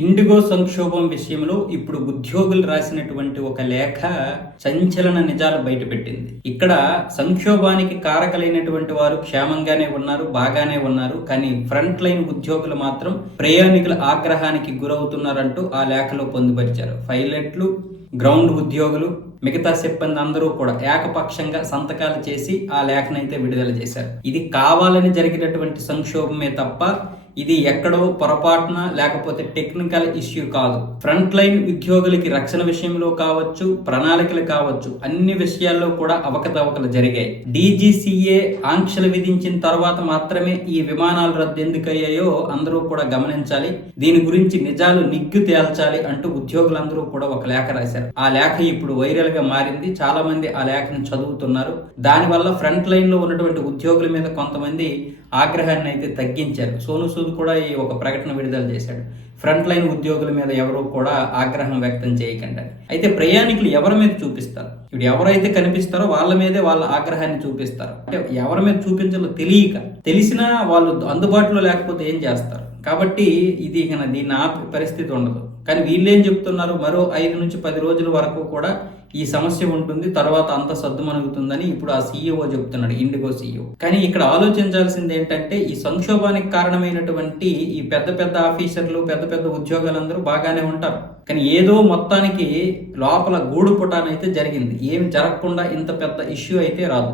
IndiGo సంక్షోభం విషయంలో ఇప్పుడు ఉద్యోగులు రాసినటువంటి ఒక లేఖ సంచలన నిజాలు బయటపెట్టింది. ఇక్కడ సంక్షోభానికి కారకులైనటువంటి వారు క్షేమంగానే ఉన్నారు, బాగానే ఉన్నారు. కానీ ఫ్రంట్ లైన్ ఉద్యోగులు మాత్రం ప్రయాణికుల ఆగ్రహానికి గురవుతున్నారంటూ ఆ లేఖలో పొందుపరిచారు. పైలట్లు, గ్రౌండ్ ఉద్యోగులు, మిగతా సిబ్బంది అందరూ కూడా ఏకపక్షంగా సంతకాలు చేసి ఆ లేఖనైతే విడుదల చేశారు. ఇది కావాలని జరిగినటువంటి సంక్షోభమే తప్ప ఇది ఎక్కడో పొరపాటున లేకపోతే టెక్నికల్ ఇష్యూ కాదు. ఫ్రంట్ లైన్ ఉద్యోగులకి రక్షణ విషయంలో కావచ్చు, ప్రణాళికలు కావచ్చు, అన్ని విషయాల్లో కూడా అవకతవకలు జరిగాయి. DGCA ఆంక్షలు విధించిన తర్వాత మాత్రమే ఈ విమానాలు రద్దు ఎందుకయ్యాయో అందరూ కూడా గమనించాలి. దీని గురించి నిజాలు నిగ్గు తేల్చాలి అంటూ ఉద్యోగులందరూ కూడా ఒక లేఖ రాశారు. ఆ లేఖ ఇప్పుడు వైరల్ గా మారింది. చాలా మంది ఆ లేఖను చదువుతున్నారు. దానివల్ల ఫ్రంట్ లైన్ లో ఉన్నటువంటి ఉద్యోగుల మీద కొంతమంది ఆగ్రహాన్ని అయితే తగ్గించారు. సోను సూద్ కూడా ఈ ఒక ప్రకటన విడుదల చేశాడు. ఫ్రంట్ లైన్ ఉద్యోగుల మీద ఎవరు కూడా ఆగ్రహం వ్యక్తం చేయకండి. అయితే ప్రయాణికులు ఎవరి మీద చూపిస్తారు? ఇప్పుడు ఎవరైతే కనిపిస్తారో వాళ్ళ మీదే వాళ్ళ ఆగ్రహాన్ని చూపిస్తారు. అంటే ఎవరి మీద చూపించాలో తెలిసినా వాళ్ళు అందుబాటులో లేకపోతే ఏం చేస్తారు? కాబట్టి ఇది దీన్ని ఆపే పరిస్థితి ఉండదు. కానీ వీళ్ళేం చెప్తున్నారు, మరో 5 నుంచి 10 రోజుల వరకు కూడా ఈ సమస్య ఉంటుంది, తర్వాత అంత సద్దుమణుగుతుందని ఇప్పుడు ఆ CEO చెప్తున్నాడు, ఇండిగో CEO. కానీ ఇక్కడ ఆలోచించాల్సింది ఏంటంటే ఈ సంక్షోభానికి కారణమైనటువంటి ఈ పెద్ద పెద్ద ఆఫీసర్లు, పెద్ద పెద్ద ఉద్యోగాలందరూ బాగానే ఉంటారు. కానీ ఏదో మొత్తానికి లోపల గూడు పుటానైతే జరిగింది. ఏమి జరగకుండా ఇంత పెద్ద ఇష్యూ అయితే రాదు.